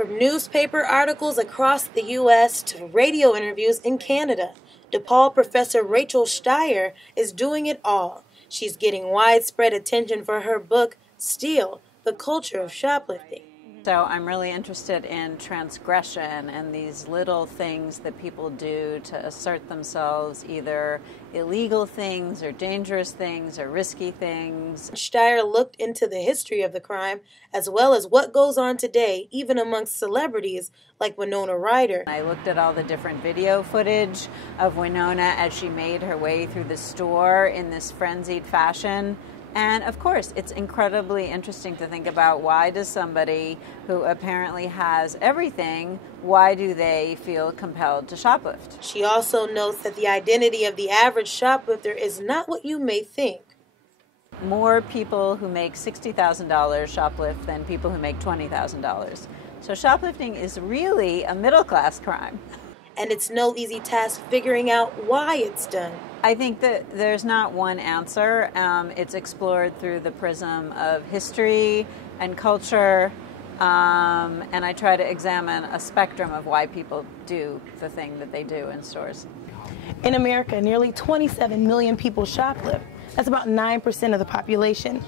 From newspaper articles across the U.S. to radio interviews in Canada, DePaul professor Rachel Shtier is doing it all. She's getting widespread attention for her book, Shtier, The Culture of Shoplifting. So I'm really interested in transgression and these little things that people do to assert themselves, either illegal things or dangerous things or risky things. Shtier looked into the history of the crime as well as what goes on today, even amongst celebrities like Winona Ryder. I looked at all the different video footage of Winona as she made her way through the store in this frenzied fashion. And of course, it's incredibly interesting to think about, why does somebody who apparently has everything, why do they feel compelled to shoplift? She also notes that the identity of the average shoplifter is not what you may think. More people who make $60,000 shoplift than people who make $20,000. So shoplifting is really a middle-class crime. And it's no easy task figuring out why it's done. I think that there's not one answer. It's explored through the prism of history and culture, and I try to examine a spectrum of why people do the thing that they do in stores. In America, nearly 27 million people shoplift. That's about 9% of the population.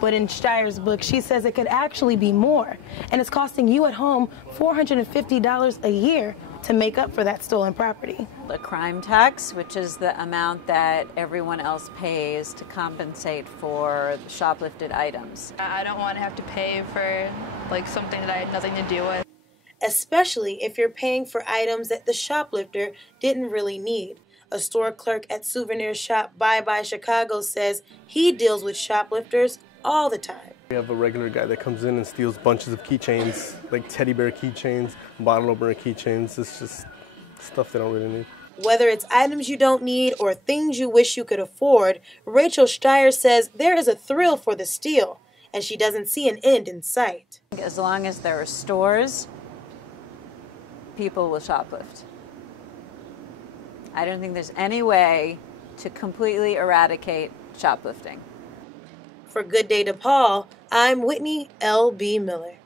But in Shtier's book, she says it could actually be more, and it's costing you at home $450 a year to make up for that stolen property. The crime tax, which is the amount that everyone else pays to compensate for shoplifted items. I don't want to have to pay for something that I had nothing to do with. Especially if you're paying for items that the shoplifter didn't really need. A store clerk at souvenir shop Bye Bye Chicago says he deals with shoplifters all the time. We have a regular guy that comes in and steals bunches of keychains, like teddy bear keychains, bottle opener keychains. It's just stuff they don't really need. Whether it's items you don't need or things you wish you could afford, Rachel Shtier says there is a thrill for the steal, and she doesn't see an end in sight. As long as there are stores, people will shoplift. I don't think there's any way to completely eradicate shoplifting. For Good Day DePaul, I'm Whitney L.B. Miller.